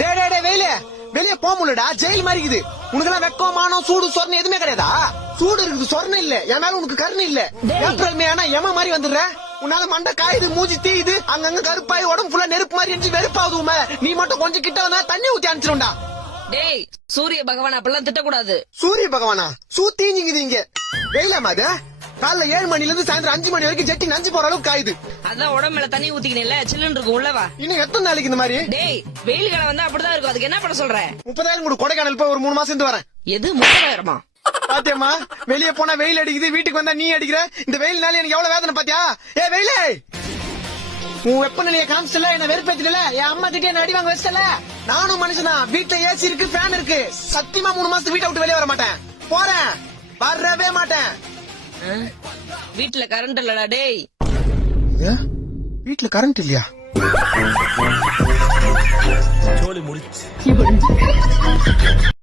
டே டே டே வெயில வெளியே போக முடியலடா, ஜெயில் மாதிரி இருக்குது. உனக்கெல்லாம் வெக்கம் மானம் சூடு சொர்ணம் எதுவுமே கிடையாதா? சூடு இருக்குது, சொர்ணம் இல்ல. என் மேல உனக்கு கருணை இல்ல. ஏப்ரல் மே ஆனா எம மாதிரி வந்துடுற. உன்னால மண்டை காயுது, மூஞ்சி தீயுது, அங்கங்க கருப்பாய் உடம்பு ஃபுல்லா நெருப்பு மாதிரி இருந்துச்சு, வெறுப்பாவது உண்மை. நீ மட்டும் கொஞ்சம் கிட்ட வந்தா தண்ணி ஊத்தி அனுப்பிச்சிடும்டா. டேய் சூரிய பகவான் அப்பெல்லாம் திட்டக்கூடாது. சூரிய பகவானா? சூத்தீஞ்சிங்குது இங்க. வெயிலாமா அது? காலைல 7 மணில இருந்து சாயந்தரம் 5 மணி வரைக்கும் ஜெட்டி நஞ்சு போற அளவுக்கு காயுது. அதான் உடம்புல தண்ணி ஊத்திக்கல, சில்லுன்னு இருக்கும் உள்ளவா. இன்னும் எத்தனை நாளைக்கு இந்த மாதிரி? டேய் வெயில் காலம் வந்தா அப்படிதான் இருக்கும். அதுக்கு என்ன பண்ண சொல்ற? 30,000 கூட கொடைக்கானல் போய் ஒரு 3 மாசம் இருந்து வரேன். எது 30,000? பாத்தியம்மா, வெளியே போனா வெயில் அடிக்குது, வீட்டுக்கு வந்தா நீ அடிக்கிற. இந்த வெயில்னால எனக்கு எவ்வளவு வேதனை பாத்தியா? ஏ வெயிலே, உன் வெப்பநிலையை காமிச்சல, என்ன வெறுப்பேத்தில. என் அம்மா கிட்டே என்ன அடி வாங்க வச்சல. நானும் மனுஷனா, வீட்டுல ஏசி இருக்கு, ஃபேன் இருக்கு. சத்தியமா 3 மாசத்துக்கு வீட்டை விட்டு வெளியே வர மாட்டேன். போறேன், வரவே மாட்டேன். வீட்டுல கரண்ட் இல்லடா. டேய் வீட்டுல கரண்ட் இல்லையா? சோலி முடிச்சு